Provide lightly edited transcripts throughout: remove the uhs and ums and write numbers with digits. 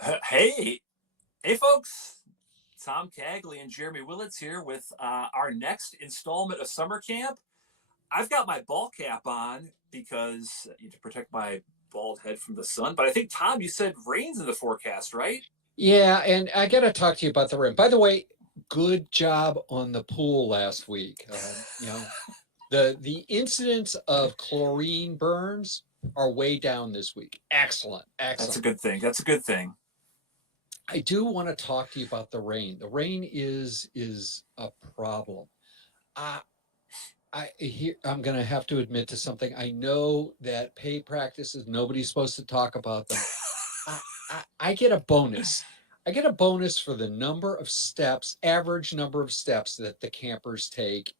Hey, hey, folks. Tom Cagley and Jeremy Willits here with our next installment of summer camp. I've got my ball cap on because to protect my bald head from the sun. But I think Tom, you said rain's in the forecast, right? Yeah, and I got to talk to you about the rim. By the way, good job on the pool last week. The incidence of chlorine burns are way down this week. Excellent, That's a excellent. good thing. That's a good thing. I do want to talk to you about the rain. The rain is a problem. I I'm going to have to admit to something. I know that pay practices, nobody's supposed to talk about them. I get a bonus. I get a bonus for the number of steps, average number of steps that the campers take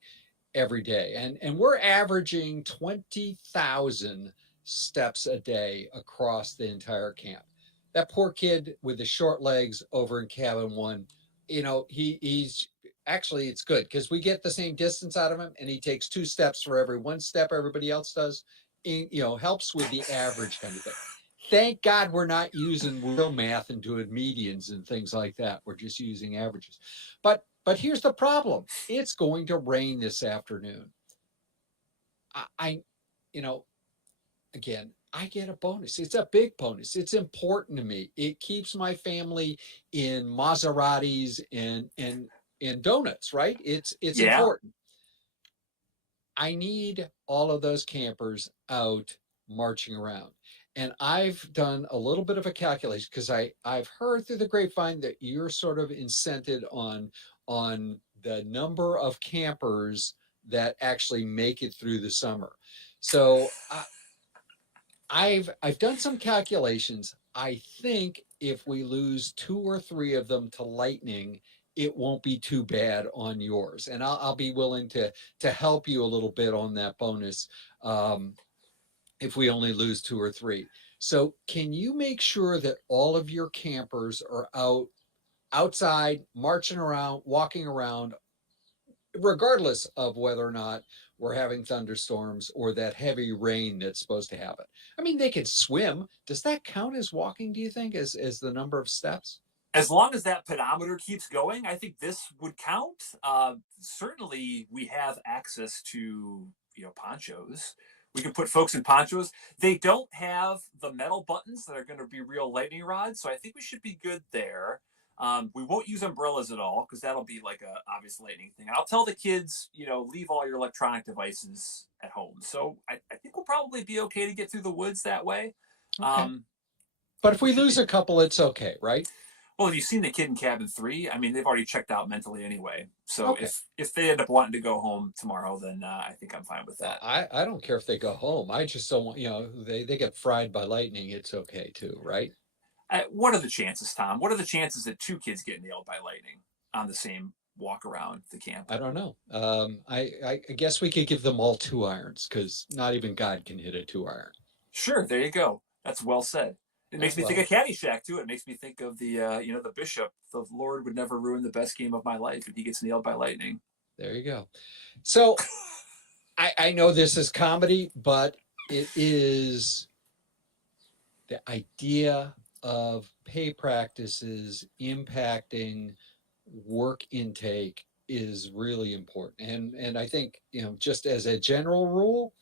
every day. And we're averaging 20,000 steps a day across the entire camp. That poor kid with the short legs over in cabin one, he's actually it's good because we get the same distance out of him and he takes two steps for every one step everybody else does. Helps with the average kind of thing. Thank God we're not using real math and doing medians and things like that. We're just using averages. But here's the problem. It's going to rain this afternoon. I you know, again, I get a bonus. It's a big bonus. It's important to me. It keeps my family in Maseratis and donuts, right? It's Yeah. important. I need all of those campers out marching around. And I've done a little bit of a calculation because I've heard through the grapevine that you're sort of incented on the number of campers that actually make it through the summer. So I've done some calculations. I think if we lose two or three of them to lightning, it won't be too bad on yours, and I'll be willing to help you a little bit on that bonus um, if we only lose two or three. So, can you make sure that all of your campers are outside, marching around, walking around regardless of whether or not we're having thunderstorms or that heavy rain that's supposed to happen? I mean, they can swim. Does that count as walking, do you think, as the number of steps? As long as that pedometer keeps going, I think this would count. Certainly, we have access to ponchos. We can put folks in ponchos. They don't have the metal buttons that are going to be real lightning rods, so I think we should be good there. We won't use umbrellas at all because that'll be like a obvious lightning thing. And I'll tell the kids, leave all your electronic devices at home. So I think we'll probably be okay to get through the woods that way. Okay. Um, But if we we should lose be a couple, it's okay, right? well, have you seen the kid in cabin three? I mean, they've already checked out mentally anyway. So Okay. if they end up wanting to go home tomorrow, then I think I'm fine with Well, that. I don't care if they go home. I just don't want, they get fried by lightning. It's okay too, right? What are the chances, Tom? What are the chances that two kids get nailed by lightning on the same walk around the camp? I don't know. I guess we could give them all two irons because not even God can hit a two iron. Sure, there you go. That's well said. It Yeah, makes me think of well, Caddyshack too. It makes me think of the bishop. The Lord would never ruin the best game of my life if he gets nailed by lightning. there you go. So I know this is comedy, but it is the idea of pay practices impacting work intake is really important. And I think, just as a general rule,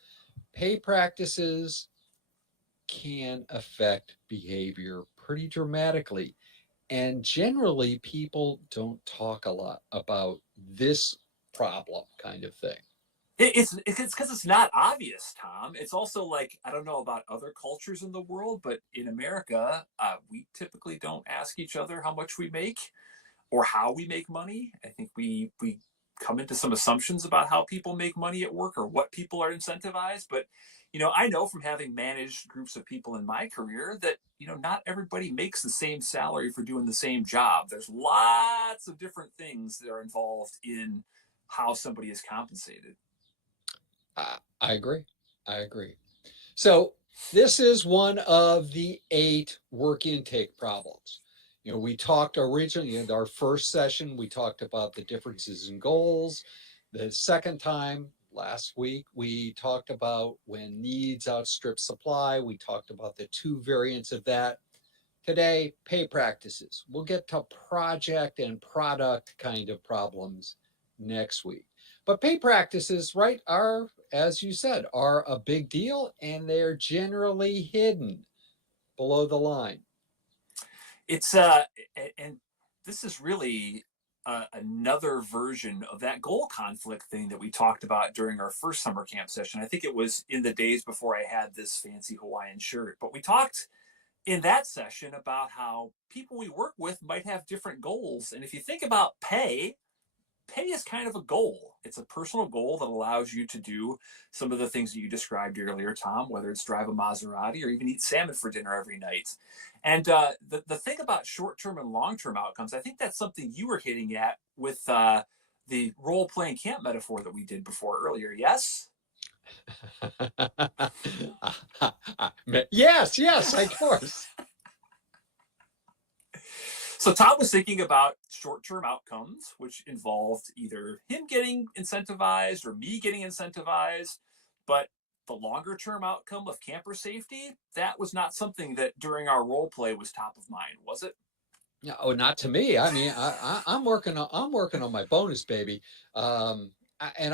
pay practices can affect behavior pretty dramatically. And generally, people don't talk a lot about this problem kind of thing. It's because it's not obvious, Tom. It's also like I don't know about other cultures in the world, but in America, we typically don't ask each other how much we make or how we make money. I think we come into some assumptions about how people make money at work or what people are incentivized. But I know from having managed groups of people in my career that not everybody makes the same salary for doing the same job. There's lots of different things that are involved in how somebody is compensated. I agree. I agree. So, this is one of the 8 work intake problems. We talked originally in our first session, we talked about the differences in goals. The second time last week, we talked about when needs outstrip supply. We talked about the two variants of that. Today, pay practices. We'll get to project and product kind of problems next week. But pay practices, right, are, as you said, are a big deal, and they're generally hidden below the line. It's and this is really another version of that goal conflict thing that we talked about during our first summer camp session. I think it was in the days before I had this fancy Hawaiian shirt, but we talked in that session about how people we work with might have different goals. And if you think about pay is kind of a goal. It's a personal goal that allows you to do some of the things that you described earlier, Tom, whether it's drive a Maserati or even eat salmon for dinner every night. And the thing about short term and long term outcomes, I think that's something you were hitting at with the role playing camp metaphor that we did before earlier. Yes? Yes, yes, of course. So Tom was thinking about short-term outcomes, which involved either him getting incentivized or me getting incentivized. But the longer-term outcome of camper safety, that was not something that during our role play was top of mind, was it? No, oh, not to me. I mean, I'm working on my bonus, baby. And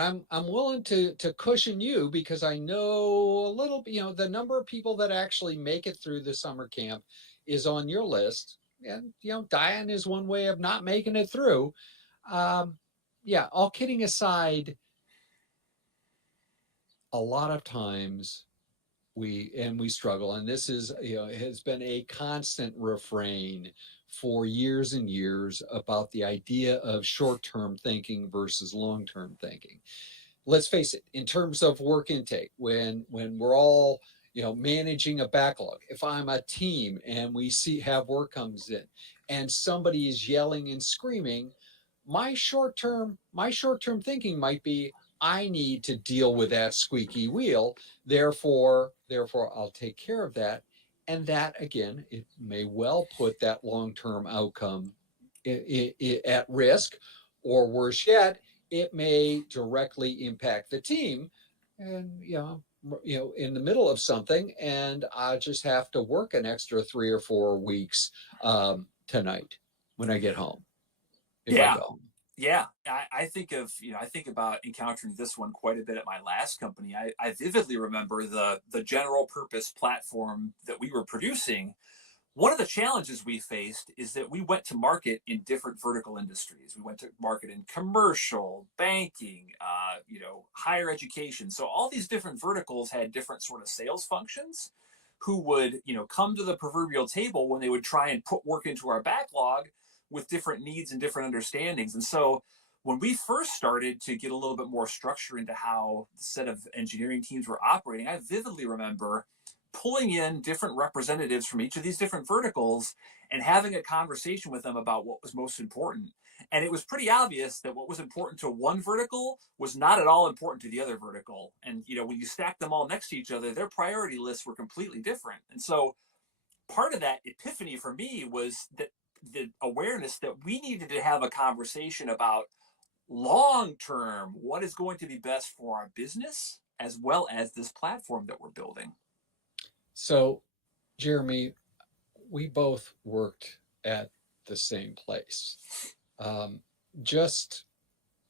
I'm willing to cushion you because I know a little bit, the number of people that actually make it through the summer camp is on your list. And, dying is one way of not making it through. Um, yeah, all kidding aside, a lot of times we struggle, and this is, has been a constant refrain for years and years about the idea of short-term thinking versus long-term thinking. Let's face it, in terms of work intake, when we're all, managing a backlog, if I'm a team and we have work comes in and somebody is yelling and screaming, my short term thinking might be, I need to deal with that squeaky wheel, therefore I'll take care of that. And that, again, it may well put that long-term outcome at risk, or worse yet, it may directly impact the team. And in the middle of something, and I just have to work an extra 3 or 4 weeks tonight when I get home, if I Yeah. go home. Yeah, I think I think about encountering this one quite a bit at my last company. I vividly remember the general purpose platform that we were producing. One of the challenges we faced is that we went to market in different vertical industries. We went to market in commercial, banking, higher education. So all these different verticals had different sort of sales functions who would, come to the proverbial table when they would try and put work into our backlog with different needs and different understandings. And so when we first started to get a little bit more structure into how the set of engineering teams were operating, I vividly remember pulling in different representatives from each of these different verticals and having a conversation with them about what was most important. And it was pretty obvious that what was important to one vertical was not at all important to the other vertical. And when you stack them all next to each other, their priority lists were completely different. And so part of that epiphany for me was that the awareness that we needed to have a conversation about long term what is going to be best for our business as well as this platform that we're building. So, Jeremy, we both worked at the same place. Um, just,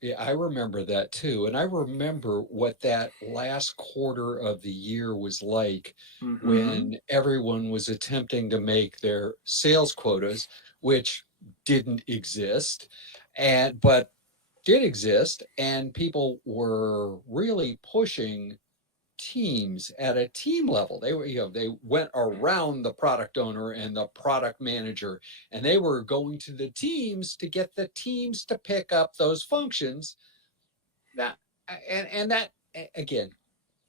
yeah, I remember that too. And I remember what that last quarter of the year was like Mm-hmm. when everyone was attempting to make their sales quotas, which didn't exist, but did exist, and people were really pushing teams at a team level. They went around the product owner and the product manager, and they were going to the teams to get the teams to pick up those functions. That and that again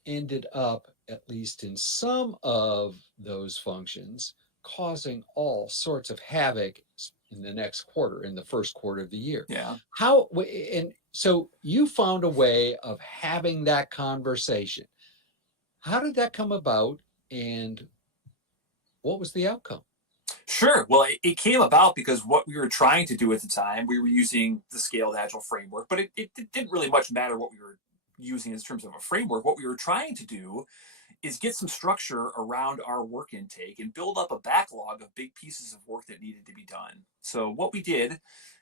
ended up, at least in some of those functions, causing all sorts of havoc in the next quarter, in the first quarter of the year. Yeah. And so you found a way of having that conversation. How did that come about, and what was the outcome? Sure. Well, it came about because what we were trying to do at the time, we were using the scaled agile framework, but it didn't really much matter what we were using in terms of a framework. What we were trying to do is get some structure around our work intake and build up a backlog of big pieces of work that needed to be done. So what we did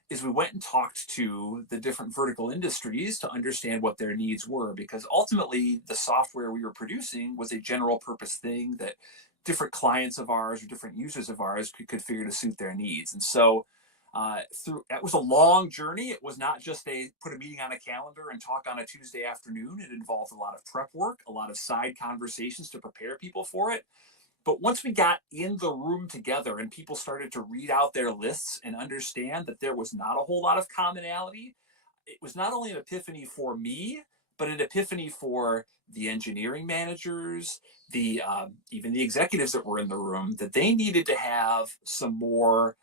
is we went and talked to the different vertical industries to understand what their needs were, because ultimately the software we were producing was a general purpose thing that different clients of ours or different users of ours could figure to suit their needs. And so through that was a long journey. It was not just a put a meeting on a calendar and talk on a Tuesday afternoon. It involved a lot of prep work, a lot of side conversations to prepare people for it. But once we got in the room together and people started to read out their lists and understand that there was not a whole lot of commonality, it was not only an epiphany for me, but an epiphany for the engineering managers, the even the executives that were in the room, that they needed to have some more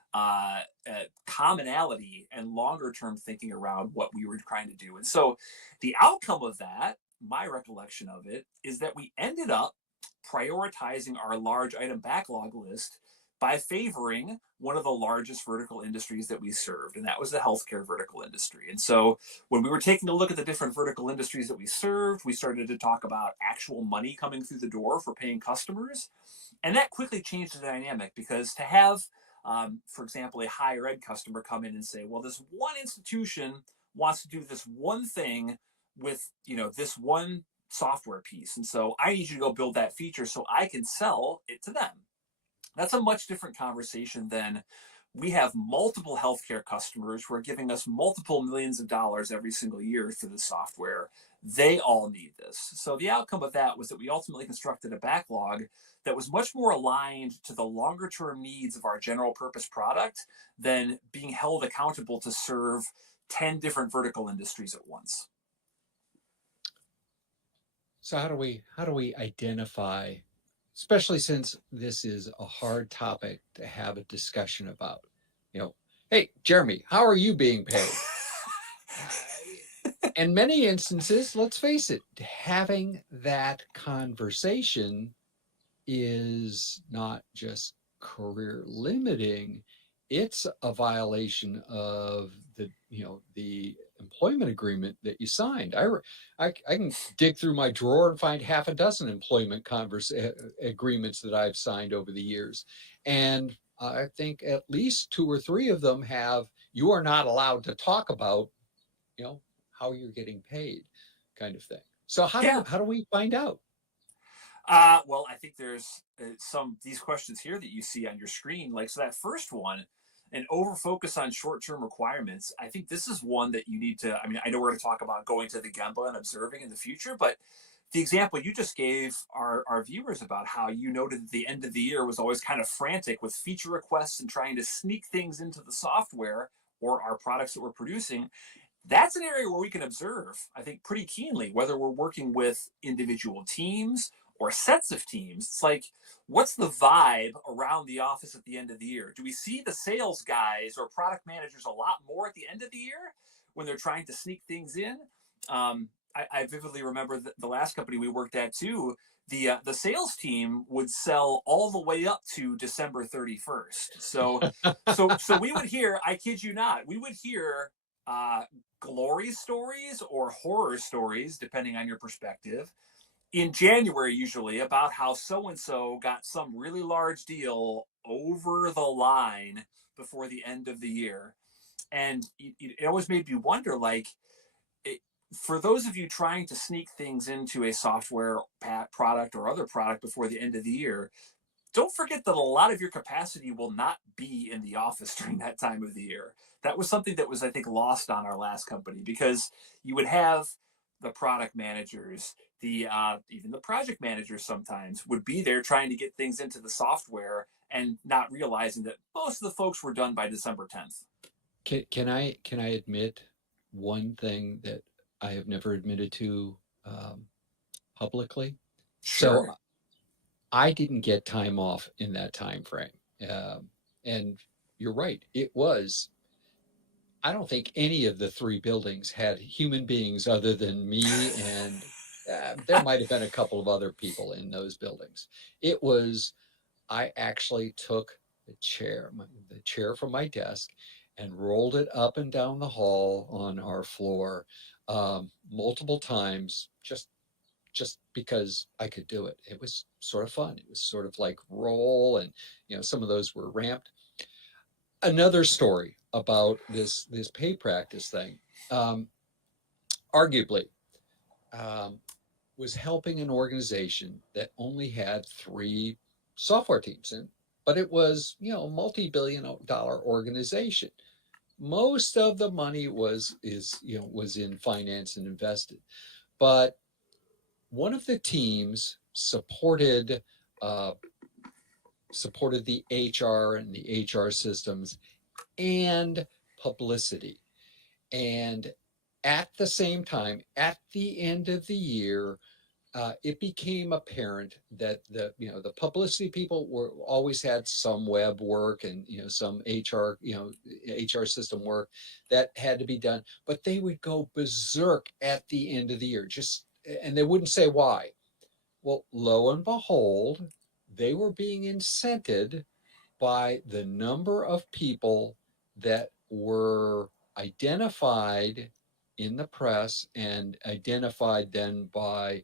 commonality and longer term thinking around what we were trying to do. And so the outcome of that, my recollection of it, is that we ended up prioritizing our large item backlog list by favoring one of the largest vertical industries that we served, and that was the healthcare vertical industry. And so when we were taking a look at the different vertical industries that we served, we started to talk about actual money coming through the door for paying customers. And that quickly changed the dynamic, because to have, for example, a higher ed customer come in and say, well, this one institution wants to do this one thing with, this one software piece. And so I need you to go build that feature so I can sell it to them. That's a much different conversation than we have multiple healthcare customers who are giving us multiple millions of dollars every single year for the software. They all need this. So the outcome of that was that we ultimately constructed a backlog that was much more aligned to the longer term needs of our general purpose product than being held accountable to serve 10 different vertical industries at once. So how do we identify, especially since this is a hard topic to have a discussion about? You know, hey, Jeremy, how are you being paid? In many instances, let's face it, having that conversation is not just career limiting, it's a violation of the employment agreement that you signed. I can dig through my drawer and find half a dozen employment agreements that I've signed over the years, and I think at least two or three of them have you are not allowed to talk about you know how you're getting paid, kind of thing. So how do Yeah. how do we find out? Well, I think there's some these questions here that you see on your screen. Like, so that first one, an over focus on short term requirements. I think this is one that you need to. I mean, I know we're going to talk about going to the Gemba and observing in the future, but the example you just gave our viewers about how you noted that the end of the year was always kind of frantic with feature requests and trying to sneak things into the software or our products that we're producing. That's an area where we can observe, I think, pretty keenly, whether we're working with individual teams or sets of teams. It's like, what's the vibe around the office at the end of the year? Do we see the sales guys or product managers a lot more at the end of the year when they're trying to sneak things in? I vividly remember the last company we worked at too. The sales team would sell all the way up to December 31st. So we would hear, I kid you not, we would hear uh, glory stories or horror stories, depending on your perspective, in January, usually about how so and so got some really large deal over the line before the end of the year. And it always made me wonder, like, it, for those of you trying to sneak things into a software product or other product before the end of the year, don't forget that a lot of your capacity will not be in the office during that time of the year. That was something that was, I think, lost on our last company, because you would have the product managers, the even the project managers sometimes would be there trying to get things into the software and not realizing that most of the folks were done by December 10th. Can I admit one thing that I have never admitted to um, publicly? So Sure. I didn't get time off in that time frame, um, and you're right. It was. I don't think any of the three buildings had human beings other than me, and there might have been a couple of other people in those buildings. It was. I actually took the chair from my desk, and rolled it up and down the hall on our floor multiple times, just just because I could do it. It was sort of fun. It was sort of like roll, and some of those were ramped. Another story about this pay practice thing, um, arguably, um, was helping an organization that only had three software teams in, but it was a multi-billion-dollar organization. Most of the money was in finance and invested, but one of the teams uh, supported the HR and the HR systems and publicity. And at the same time, at the end of the year, it became apparent that the publicity people were always had some web work and some HR system work that had to be done, but they would go berserk at the end of the year, just and they wouldn't say why. Well, lo and behold, they were being incented by the number of people that were identified in the press and identified then by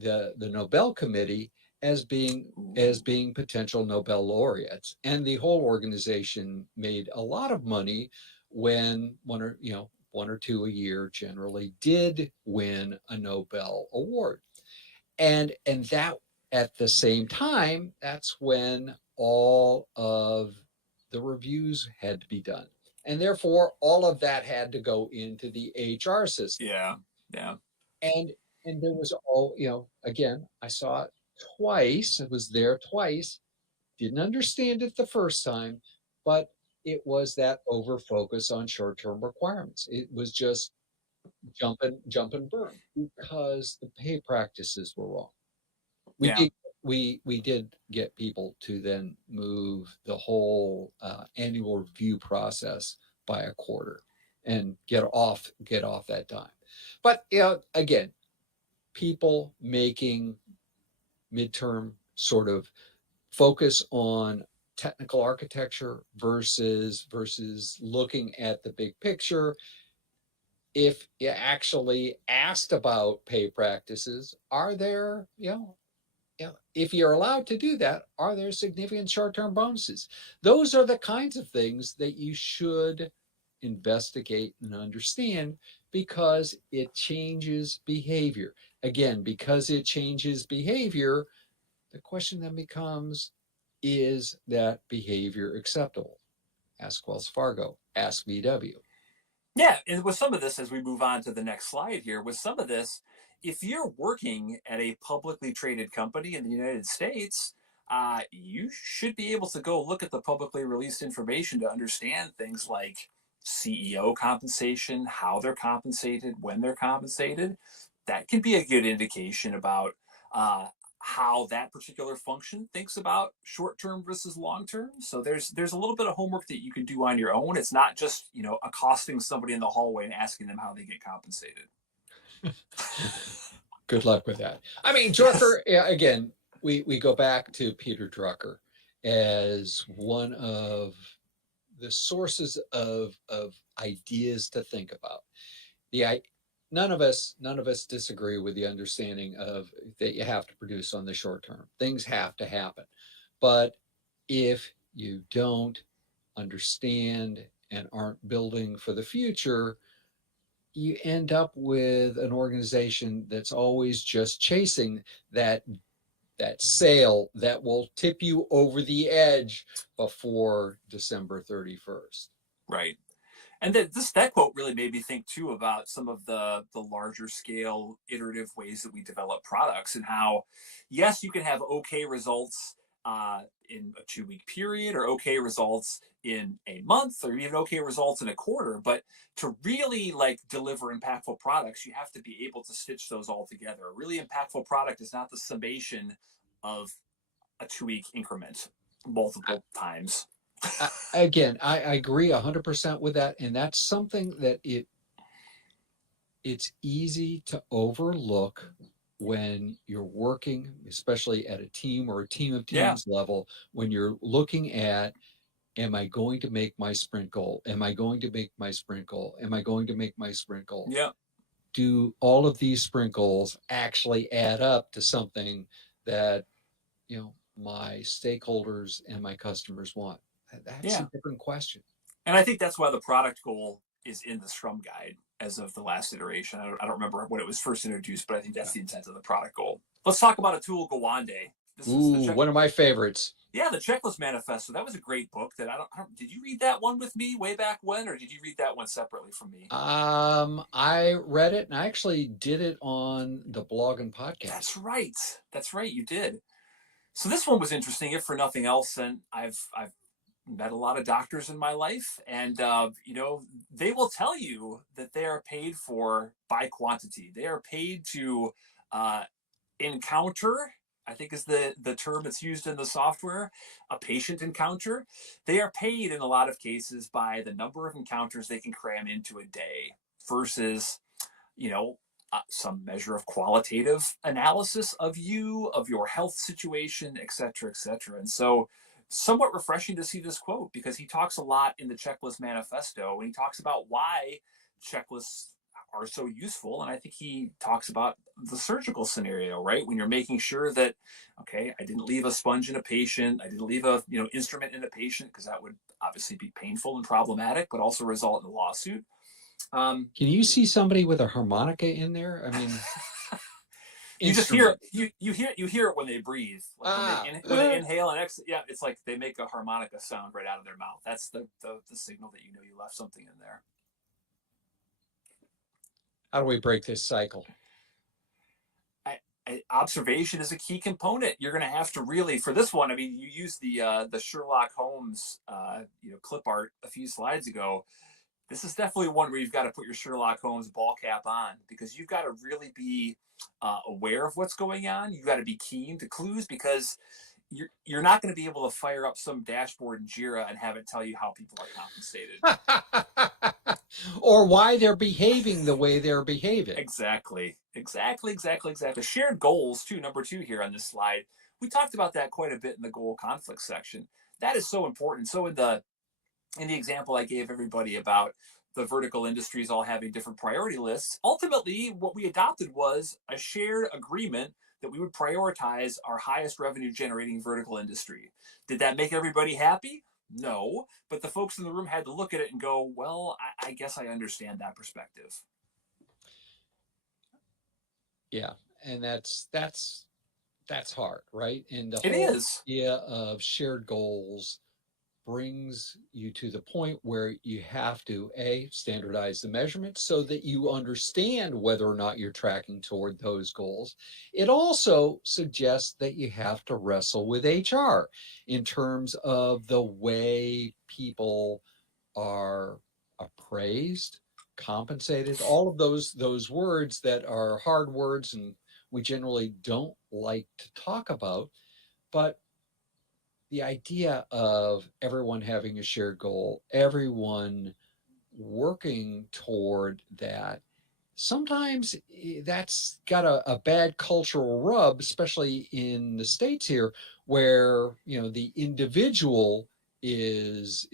the Nobel Committee as being Ooh. potential Nobel laureates. And the whole organization made a lot of money when one or two a year generally did win a Nobel award. And that, at the same time, that's when all of the reviews had to be done, and therefore all of that had to go into the HR system. Yeah. Yeah. And there was all, again, I saw it twice. I was there twice, didn't understand it the first time, but it was that over focus on short-term requirements. It was just jump and burn because the pay practices were wrong. We Yeah. did we did get people to then move the whole annual review process by a quarter and get off that dime. But again, people making midterm sort of focus on technical architecture versus looking at the big picture. If you actually asked about pay practices, are there, if you're allowed to do that, are there significant short-term bonuses? Those are the kinds of things that you should investigate and understand because it changes behavior. Again, because it changes behavior, the question then becomes, is that behavior acceptable? Ask Wells Fargo, ask VW. Yeah, and with some of this, as we move on to the next slide here, with some of this, if you're working at a publicly traded company in the United States, you should be able to go look at the publicly released information to understand things like CEO compensation, how they're compensated, when they're compensated. That can be a good indication about uh, how that particular function thinks about short term versus long term. So there's a little bit of homework that you can do on your own. It's not just accosting somebody in the hallway and asking them how they get compensated. Good luck with that. I mean, Yes. Drucker, yeah, again, we go back to Peter Drucker as one of the sources of ideas to think about. The I none of us disagree with the understanding of that you have to produce on the short term. Things have to happen. But if you don't understand and aren't building for the future, you end up with an organization that's always just chasing that sale that will tip you over the edge before December 31st. Right. And that quote really made me think too about some of the larger scale iterative ways that we develop products and how, yes, you can have okay results in a 2 week period or okay results in a month or even okay results in a quarter, but to really like deliver impactful products, you have to be able to stitch those all together. A really impactful product is not the summation of a 2 week increment multiple times. Again, I agree 100% with that, and that's something that it's easy to overlook when you're working, especially at a team or a team of Yeah. teams level, when you're looking at, am I going to make my sprint goal? Am I going to make my sprint goal? Am I going to make my sprint goal? Yeah. do all of these sprinkles actually add up to something that, my stakeholders and my customers want? That's a Yeah. different question. And I think that's why the product goal is in the Scrum Guide as of the last iteration. I don't remember when it was first introduced, but I think that's Yeah. the intent of the product goal. Let's talk about a tool, Gowande. This is the Ooh, check. one of my favorites. Yeah, the Checklist Manifesto. That was a great book. I don't. Did you read that one with me way back when, or did you read that one separately from me? I read it and I actually did it on the blog and podcast. That's right. That's right. You did. So this one was interesting, if for nothing else. And I've met a lot of doctors in my life, and they will tell you that they are paid for by quantity. They are paid to uh, encounter, I think is the term that's used in the software, a patient encounter. They are paid in a lot of cases by the number of encounters they can cram into a day versus, you know, some measure of qualitative analysis of you, of your health situation, et cetera, et cetera. And so, somewhat refreshing to see this quote because he talks a lot in the Checklist Manifesto and he talks about why checklists are so useful. And I think he talks about the surgical scenario, right? When you're making sure that, okay, I didn't leave a sponge in a patient, I didn't leave a instrument in a patient because that would obviously be painful and problematic, but also result in a lawsuit. Um, Can you see somebody with a harmonica in there? I mean, you just hear instrument. you hear it when they breathe, like Ah, when they inhale and exhale. Yeah, it's like they make a harmonica sound right out of their mouth. That's the signal that you left something in there. how do we break this cycle? Observation is a key component. You're going to have to really, for this one. I mean, you used the Sherlock Holmes clip art a few slides ago. This is definitely one where you've got to put your Sherlock Holmes ball cap on because you've got to really be aware of what's going on. You've got to be keen to clues because you're not going to be able to fire up some dashboard in Jira and have it tell you how people are compensated. Or why they're behaving the way they're behaving. Exactly. Shared goals too. Number two here on this slide. We talked about that quite a bit in the goal conflict section. That is so important. So in the example I gave everybody about the vertical industries all having different priority lists, ultimately what we adopted was a shared agreement that we would prioritize our highest revenue generating vertical industry. Did that make everybody happy? No, but the folks in the room had to look at it and go, well, I guess I understand that perspective. Yeah, and that's hard, right? And the It whole is. idea of shared goals brings you to the point where you have to standardize the measurements so that you understand whether or not you're tracking toward those goals. It also suggests that you have to wrestle with HR in terms of the way people are appraised, compensated, all of those words that are hard words and we generally don't like to talk about. But the idea of everyone having a shared goal, everyone working toward that, sometimes that's got a bad cultural rub, especially in the States here, where the individual is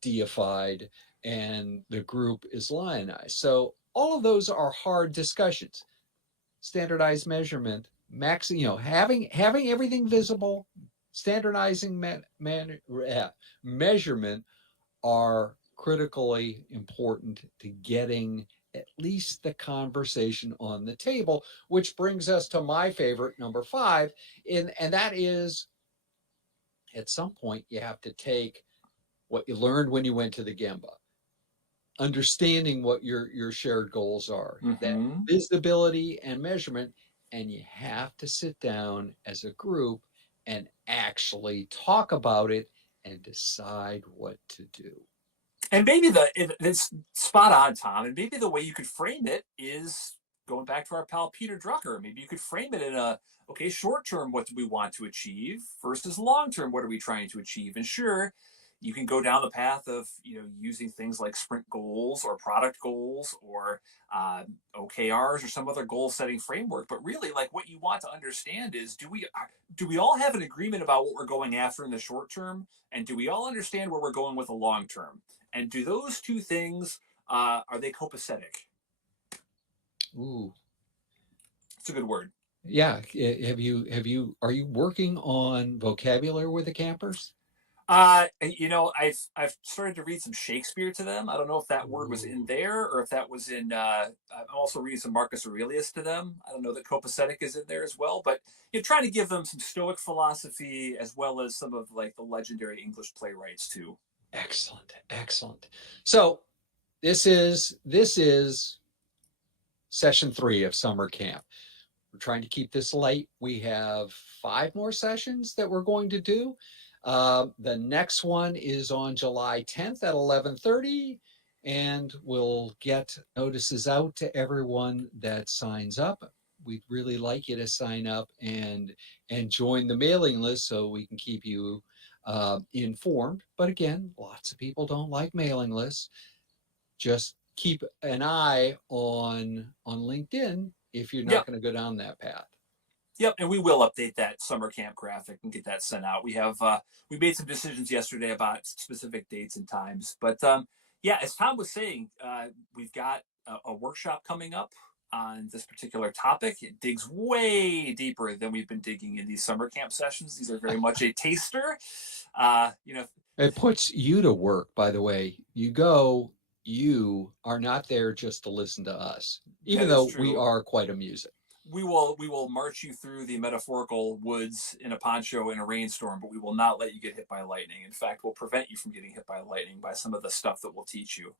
deified and the group is lionized. So all of those are hard discussions. Standardized measurement, having everything visible, standardizing measurement are critically important to getting at least the conversation on the table, which brings us to my favorite number five, and that is at some point you have to take what you learned when you went to the Gemba, understanding what your shared goals are, that Mm-hmm. visibility and measurement, and you have to sit down as a group and actually talk about it and decide what to do. And maybe it's spot on, Tom. And maybe the way you could frame it is going back to our pal Peter Drucker. Maybe you could frame it in okay, short term, what do we want to achieve versus long term, what are we trying to achieve? And sure, you can go down the path of using things like sprint goals or product goals or OKRs or some other goal setting framework. But really, like what you want to understand is do we all have an agreement about what we're going after in the short term, and do we all understand where we're going with the long term? And do those two things are they copacetic? Ooh. It's a good word. Yeah. Are you working on vocabulary with the campers? I've started to read some Shakespeare to them. I don't know if that word was in Ooh, there or if that was in. I'm also reading some Marcus Aurelius to them. I don't know that copacetic is in there as well, but you're trying to give them some Stoic philosophy as well as some of like the legendary English playwrights too. excellent, excellent. So this is session 3 of summer camp. We're trying to keep this light. We have 5 more sessions that we're going to do. The next one is on July 10th at 11:30, and we'll get notices out to everyone that signs up. We'd really like you to sign up and join the mailing list so we can keep you informed. But again, lots of people don't like mailing lists. Just keep an eye on LinkedIn if you're not Yep. going to go down that path. Yep, and we will update that summer camp graphic and get that sent out. We made some decisions yesterday about specific dates and times, but yeah, as Tom was saying, we've got a workshop coming up on this particular topic. It digs way deeper than we've been digging in these summer camp sessions. These are very much a taster. You know, It puts you to work, by the way. You are not there just to listen to us, that even is though we true. are quite amusing. We will march you through the metaphorical woods in a poncho in a rainstorm, but we will not let you get hit by lightning. In fact, we'll prevent you from getting hit by lightning by some of the stuff that we'll teach you.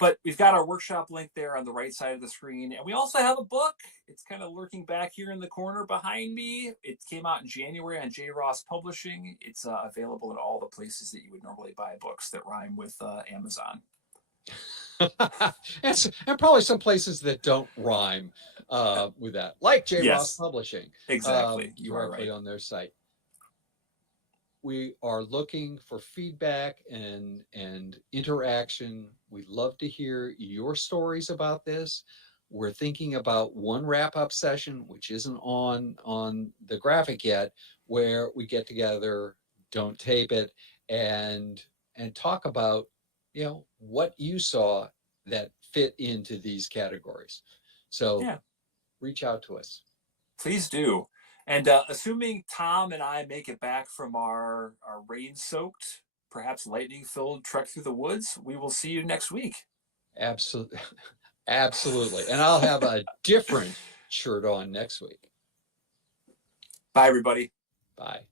But we've got our workshop link there on the right side of the screen, and we also have a book. It's kind of lurking back here in the corner behind me. It came out in January on J. Ross Publishing. It's available in all the places that you would normally buy books that rhyme with Amazon. And probably some places that don't rhyme with that, like J. Ross Yes, Publishing, exactly. You are directly right. on their site. We are looking for feedback and interaction. We'd love to hear your stories about this. We're thinking about one wrap-up session, which isn't on the graphic yet, where we get together, don't tape it, and talk about what you saw that fit into these categories. So Yeah. reach out to us. Please do. And assuming Tom and I make it back from our rain soaked, perhaps lightning filled trek through the woods, we will see you next week. Absolutely. Absolutely. And I'll have a different shirt on next week. Bye, everybody. Bye.